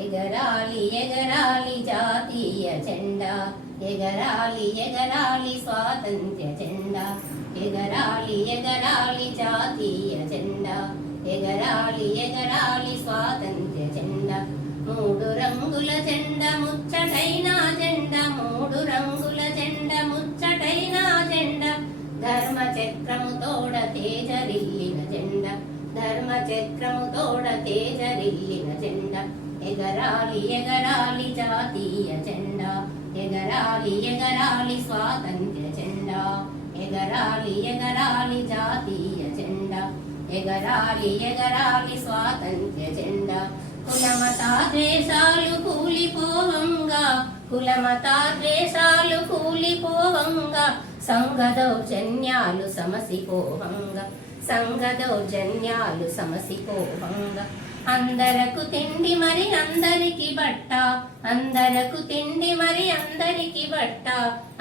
ఎగరాలి ఎగరాలి జాతీయ జెండా. ఎగరాలి ఎగరాలి స్వాతంత్ర్య జెండా. ఎగరాలి ఎగరాలి జాతీయ జెండా. ఎగరాలి ఎగరాలి స్వాతంత్ర్య జెండా. మూడు రంగుల జెండ ముచ్చటైన జెండ. మూడు రంగుల జెండ ముచ్చటైన జెండ. ధర్మ చక్రము తోడ తేజరిల్లిన ధర్మ చక్రము తోడ తేజరిల్లిన చెండ ఎగరాలి ఎగరాలి జాతీయ చెండ ఎగరాలి ఎగరాలి స్వాతంత్ర్య చెండ ఎగరాలి ఎగరాలి జాతీయ చెండ ఎగరాలి ఎగరాలి స్వాతంత్ర్య చెండ కులమతాద్వేషాలు కూలిపోవంగా కులమతాద్వేషాలు కూలిపోవంగా సంఘ దౌర్జన్యాలు సమసిపోవంగా సంఘ దౌర్జన్యాలు సమసిపోవంగా. అందరకు తిండి మరి అందరికి బట్ట. అందరకు తిండి మరి అందరికి బట్ట.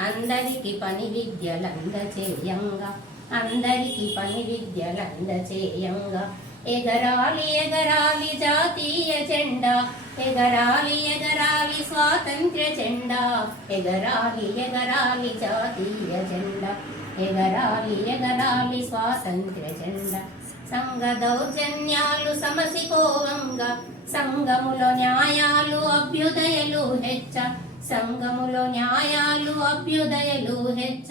అందరికి పని విద్యలంద చేయంగా అందరికి పని విద్యలంద చేయంగా ఎగరాలి ఎగరాలి జాతీయ జెండా ఎగరాలి ఎగరాలి స్వాతంత్ర్య జెండా ఎగరాలి ఎగరాలి జాతీయ జెండా ఎగరాలి ఎగరాలి స్వాతంత్ర్య జెండా. సంఘ దౌర్జన్యాలు సమసిపోవంగా సంఘములో న్యాయాలు అభ్యుదయలు హెచ్చ సంఘములో న్యాయాలు అభ్యుదయలు హెచ్చ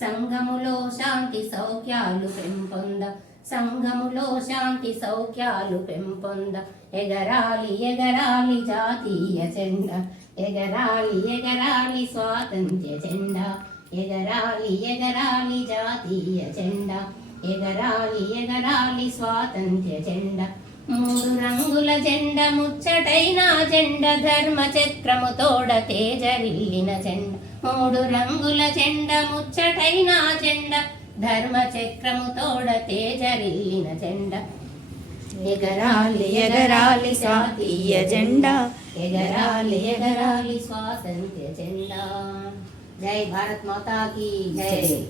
సంఘములో శాంతి సౌఖ్యాలు పెంపొంద సంఘములో శాంతి సౌఖ్యాలు పెంపొంద. ఎగరాలి ఎగరాలి జాతీయ జెండా. ఎగరాలి ఎగరాలి స్వాతంత్ర్య జెండా. ఎగరాలి ఎగరాలి జాతీయ జెండా. ఎగరాలి ఎగరాలి స్వాతంత్ర్య జెండా. మూడు రంగుల జెండ ముచ్చటైన జెండ. ధర్మ చక్రము తోడ తేజరిల్లిన జెండ. మూడు రంగుల జెండ ముచ్చటైన జెండ. ధర్మ చక్రము తోడ తేజరిల్లిన జెండ. ఎగరాలి ఎగరాలి జాతీయ జెండా. ఎగరాలి ఎగరాలి స్వాతంత్ర్య జెండా. జై భారత్ మాతా కీ జై.